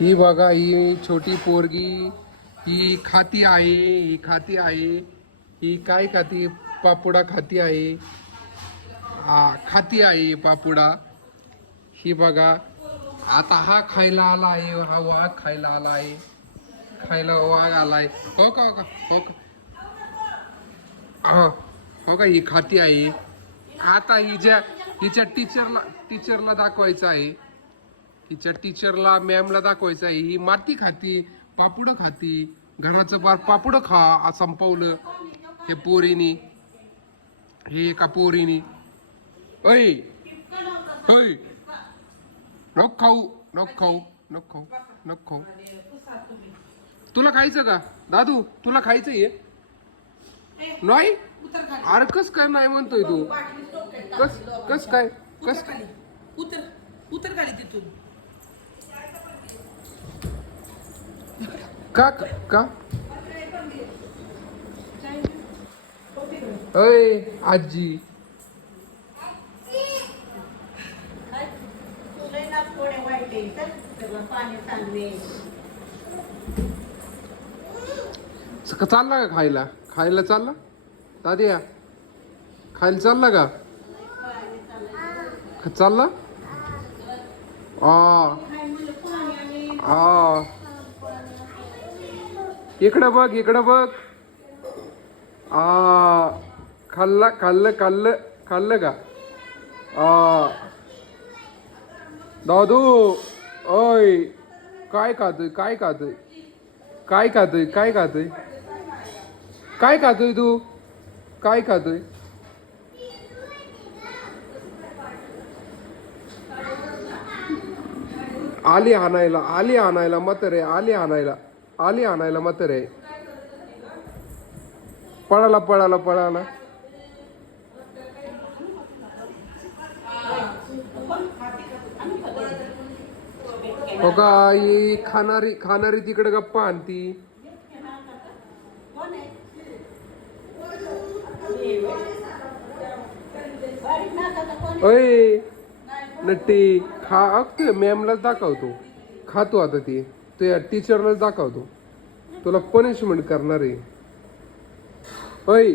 ही बघा ही छोटी पोरगी ही खाती आहे, ही खाती आहे, ही काय खाती? पापुडा खाती आहे. खाती आहे पापुडा. ही बघा आता हा खायला आला आहे, हा वाघ खायला आला आहे, खायला वाघ आलाय. हो का हो का हो का हा हो का. ही खाती आहे. आता हिच्या टीचरला दाखवायचं आहे. तिच्या टीचरला मॅमला दाखवायचं आहे. ही माती खाती, पापुड खाती, घराचं पापुड खा संपवलं हे पोरीनी, हे एका पोरीनी. ऐ ऐ नको खाऊ, नको खाऊ, नको खाऊ, नको खाऊ. तुला खायचं का दादू? तुला खायचं आहे? नाही. अरे कस काय नाही म्हणतोय तू? कस कस काय कस काय? उतर उतर खाली तिथून. का का अय आजी चालला का खायला? खायला चालला दादिया? खायला चालला का? चालला आ इकडं बघ, इकडं बघ. खाल्लं खाल्लं खाल्लं खाल्लं का? दादू ओय काय खातोय? काय खातोय? काय खातोय? काय खातोय? काय खातोय तू? काय खातोय? आली आणायला, आली आणायला म्हातारे, आली आणायला, आली आणायला म्हातारे. पळाला पळाला पळाला. हो का. ही खाणारी खाणारी तिकडे गप्पा आणती. ओय नट्टी खा. मॅमलाच दाखवतो. खातो आता ती. तुझ्या टीचरलाच दाखवतो. तुला पनिशमेंट करणार आहे. ओय